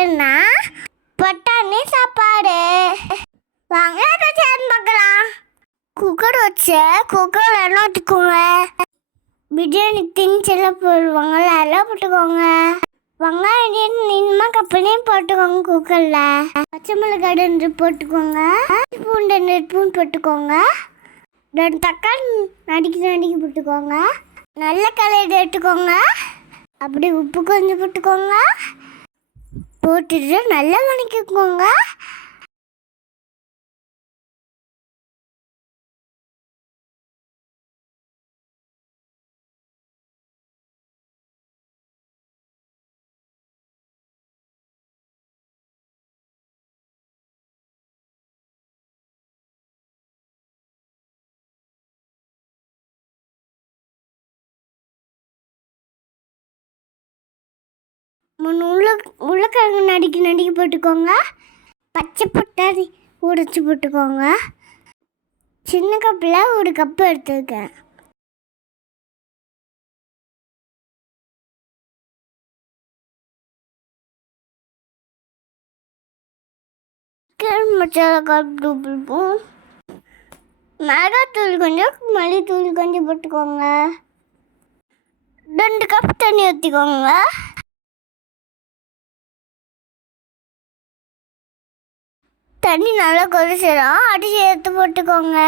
சாப்பாடுனா பட்டாணி சாப்பாடு. வாங்க அதை சேர்ந்து பார்க்கலாம். குக்கர் வச்சு குக்கரில் எண்ணெய் ஊற்றிக்கோங்க. பிரியாணி திங்ஸ் எல்லாம் போடுவாங்கள்ல அதெல்லாம் போட்டுக்கோங்க. வெங்காயம் நின்மா கப்பனையும் போட்டுக்கோங்க. குக்கரில் பச்சை மிளகாய் 2 போட்டுக்கோங்க. பூண்டு 2 ஸ்பூன் போட்டுக்கோங்க. 2 தக்காளி நடிக்கி போட்டுக்கோங்க. நல்ல கலர் எடுத்துக்கோங்க. அப்படி உப்பு கொஞ்சம் போட்டுக்கோங்க. போட்டுட்டு நல்லா வதக்கிக்கோங்க. உருளைக்கிழங்கு நடிக்கி போட்டுக்கோங்க. பச்சை பட்டாணி உடைச்சி போட்டுக்கோங்க. சின்ன கப்பில் 1 கப்பு எடுத்துருக்கேன். Masala cup 2 spoon. மிளகாத்தூள் கொஞ்சம் மல்லித்தூள் கொஞ்சம் போட்டுக்கோங்க. 2 கப் தண்ணி ஊற்றிக்கோங்க. தண்ணி நல்லா கொதிச்சிடும். அடிச்சு எடுத்து போட்டுக்கோங்க.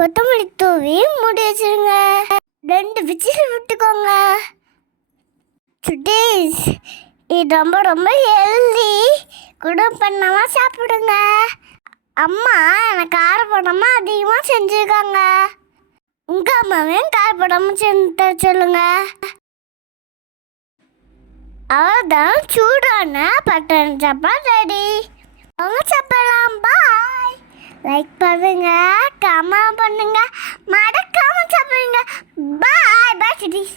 கொத்தமல்லி தூவி மூடி வச்சிருங்க. 2 விசில் விட்டுக்கோங்க. சுட்டீஸ் இது ரொம்ப ஹெல்தி. கூட பண்ணாமல் சாப்பிடுங்க. அம்மா எனக்கு காரப்படமாக அதிகமாக செஞ்சுருக்காங்க. உங்கள் அம்மாவையும் காரப்படமாக செஞ்சு தர சொல்லுங்க. அவ்வளோதான், சூடான பட்டாணி சாப்பாடு ரெடி. அவங்க சாப்பிடலாம். பாய். லைக் பண்ணுங்க, கமெண்ட் பண்ணுங்க, மறக்காம சாப்பிடுங்க. பாய் பாய் சிட்டிஸ்.